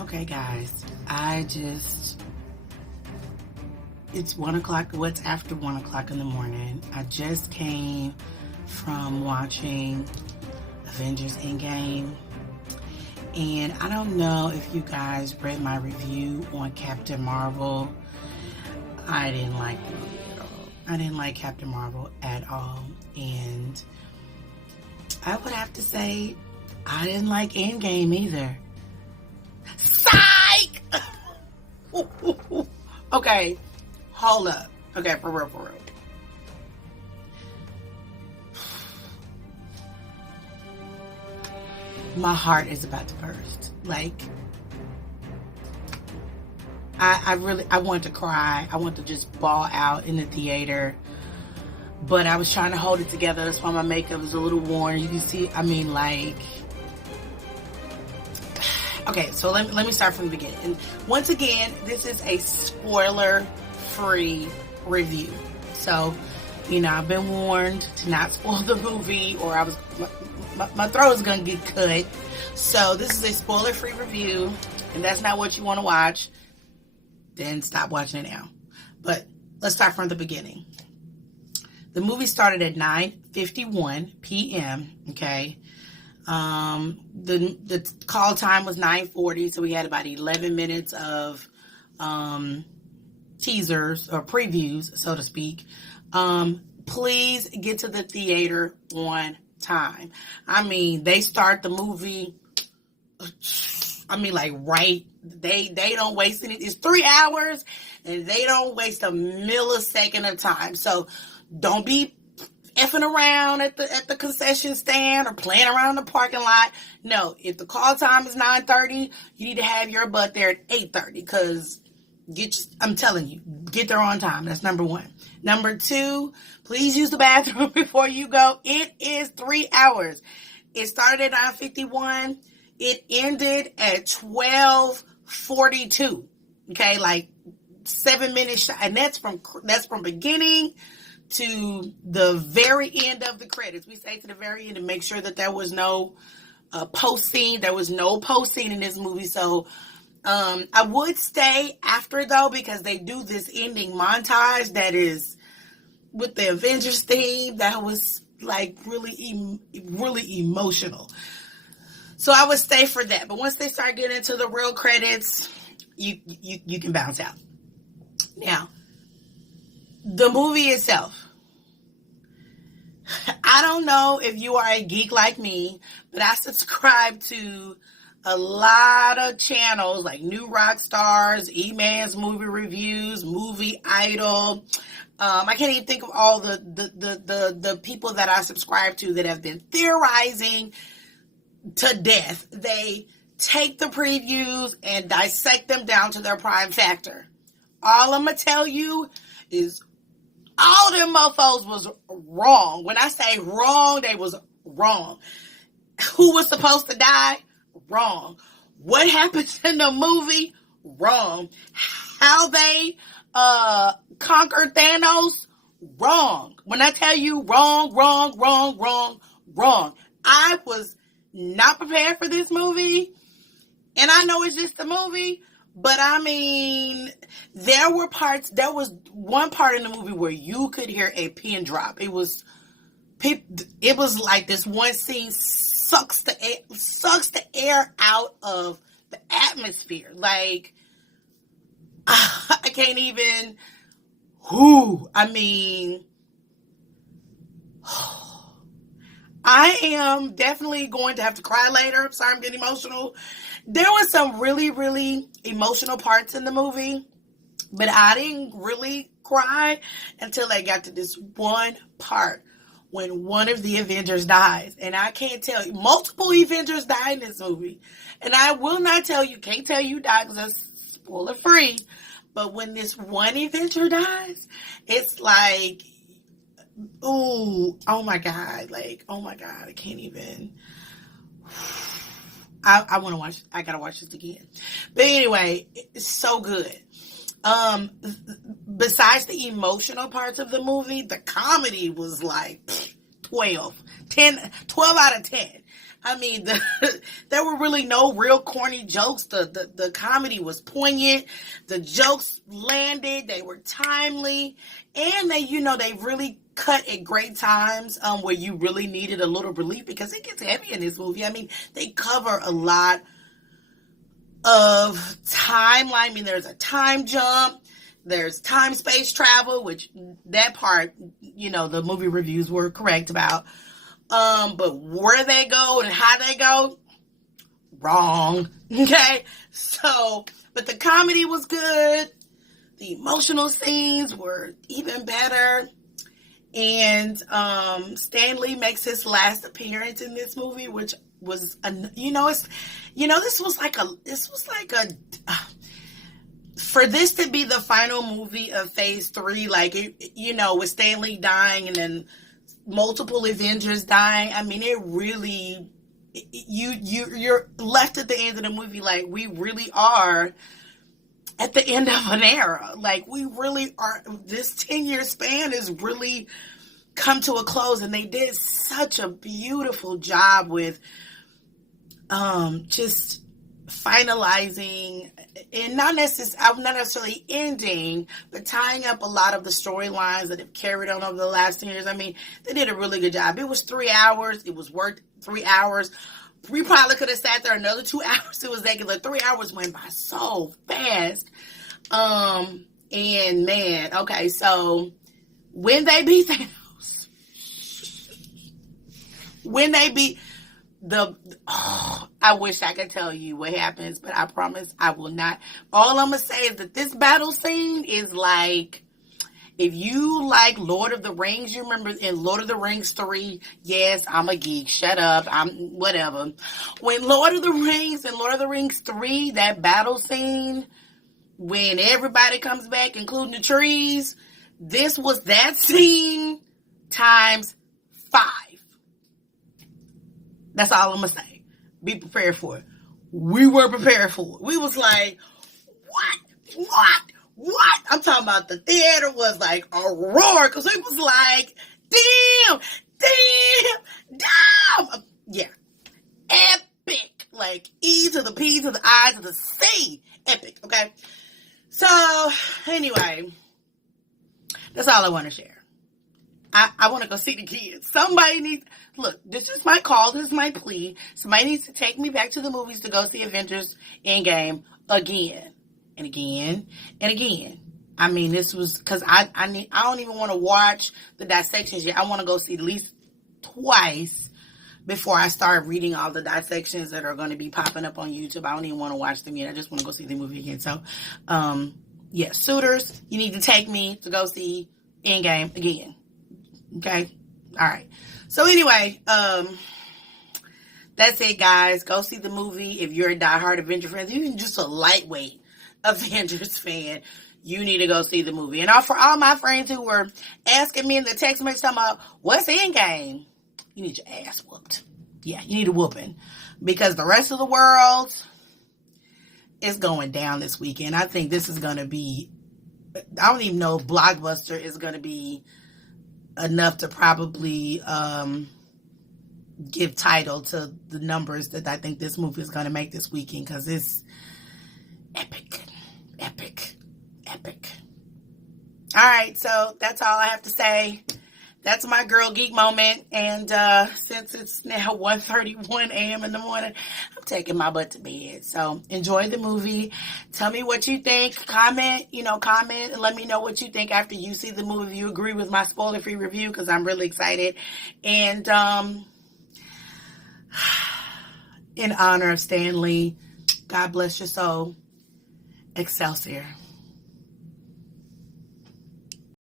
Okay, guys, it's 1 o'clock, what's after 1 o'clock in the morning. I just came from watching Avengers Endgame, and I don't know if you guys read my review on Captain Marvel. I didn't like the movie at all. I didn't like Captain Marvel at all, and I would have to say I didn't like Endgame either. Psych! Okay, hold up. Okay, for real. My heart is about to burst. Like, I want to cry. I want to just bawl out in the theater. But I was trying to hold it together. That's why my makeup is a little worn. You can see, okay, so let me start from the beginning. And once again, this is a spoiler-free review. So, I've been warned to not spoil the movie, or my throat is going to get cut. So this is a spoiler-free review, and that's not what you want to watch. Then stop watching it now. But let's start from the beginning. The movie started at 9:51 p.m., okay? The call time was 9:40, so we had about 11 minutes of teasers or previews, so to speak. Please get to the theater on time. They start the movie, right. They don't waste any. It's 3 hours, and they don't waste a millisecond of time. So don't be effing around at the concession stand or playing around in the parking lot. No, if the call time is 9:30, you need to have your butt there at 8:30, because I'm telling you, get there on time. That's number one. Number two, please use the bathroom before you go. It is 3 hours. It started at 9:51. It ended at 12:42. Okay, like 7 minutes, and that's from beginning to the very end of the credits. We say to the very end to make sure that there was no post scene. There was no post scene in this movie. So I would stay after, though, because they do this ending montage that is with the Avengers theme that was like really emotional. So I would stay for that. But once they start getting into the real credits, you can bounce out. Now, the movie itself. I don't know if you are a geek like me, but I subscribe to a lot of channels like New Rock Stars, E-Man's Movie Reviews, Movie Idol. I can't even think of all the people that I subscribe to that have been theorizing to death. They take the previews and dissect them down to their prime factor. All I'm going to tell you is all them mofos was wrong. When I say wrong, they was wrong. Who was supposed to die? Wrong. What happens in the movie? Wrong. How they conquered Thanos? Wrong. When I tell you wrong. I was not prepared for this movie. And I know it's just a movie, but there was one part in the movie where you could hear a pin drop. It was like this one scene sucks the air out of the atmosphere. Like, I can't even, I am definitely going to have to cry later. I'm sorry, I'm getting emotional. There was some really, really emotional parts in the movie, but I didn't really cry until I got to this one part when one of the Avengers dies. And I can't tell you, multiple Avengers die in this movie. And I will not can't tell you die because that's spoiler free. But when this one Avenger dies, it's like, ooh, oh my God, I can't even. I want to watch. I gotta watch this again. But anyway, it's so good. Besides the emotional parts of the movie, the comedy was like 12 out of 10. I mean, there were really no real corny jokes. The comedy was poignant. The jokes landed. They were timely. And they really cut at great times where you really needed a little relief because it gets heavy in this movie. I mean, they cover a lot of timeline. I mean, there's a time jump. There's time space travel, which that part, the movie reviews were correct about. But where they go and how they go, wrong. Okay? So, but the comedy was good. The emotional scenes were even better. And Stan Lee makes his last appearance in this movie, which was this was like a for this to be the final movie of phase 3, like with Stan Lee dying and then multiple Avengers dying. I mean, it really you're left at the end of the movie like we really are at the end of an era. Like we really are. This 10-year span has really come to a close, and they did such a beautiful job with just finalizing and not necessarily ending, but tying up a lot of the storylines that have carried on over the last 10 years. I mean, they did a really good job. It was 3 hours. It was worked 3 hours. We probably could have sat there another 2 hours. It was regular. 3 hours went by so fast. And man, okay, so when they beat Thanos, I wish I could tell you what happens, but I promise I will not. All I'm going to say is that this battle scene is like, if you like Lord of the Rings, you remember in Lord of the Rings 3, yes, I'm a geek, shut up, I'm whatever. When Lord of the Rings and Lord of the Rings 3, that battle scene, when everybody comes back, including the trees, this was that scene times 5. That's all I'm going to say. Be prepared for it. We were prepared for it. We was like, what? I'm talking about the theater was like a roar because it was like, damn. Yeah. Epic. Like E to the P to the I to the C. Epic. Okay. So, anyway, that's all I want to share. I want to go see the kids. Somebody needs, look, this is my call, this is my plea. Somebody needs to take me back to the movies to go see Avengers Endgame again and again and again. I mean, this was, because I don't even want to watch the dissections yet. I want to go see at least twice before I start reading all the dissections that are going to be popping up on YouTube. I don't even want to watch them yet. I just want to go see the movie again. So, yeah, suitors, you need to take me to go see Endgame again. Okay? All right. So anyway, that's it, guys. Go see the movie. If you're a diehard Avengers fan, you're just a lightweight Avengers fan, you need to go see the movie. And for all my friends who were asking me in the text message talking about, what's Endgame? You need your ass whooped. Yeah, you need a whooping. Because the rest of the world is going down this weekend. I think this is going to be, I don't even know if Blockbuster is going to be enough to probably give title to the numbers that I think this movie is going to make this weekend, because it's epic. All right, so that's all I have to say. That's my girl geek moment, and since it's now 1:31 a.m. in the morning, I'm taking my butt to bed. So enjoy the movie. Tell me what you think. Comment and let me know what you think after you see the movie. If you agree with my spoiler-free review, because I'm really excited. And in honor of Stan Lee, God bless your soul. Excelsior.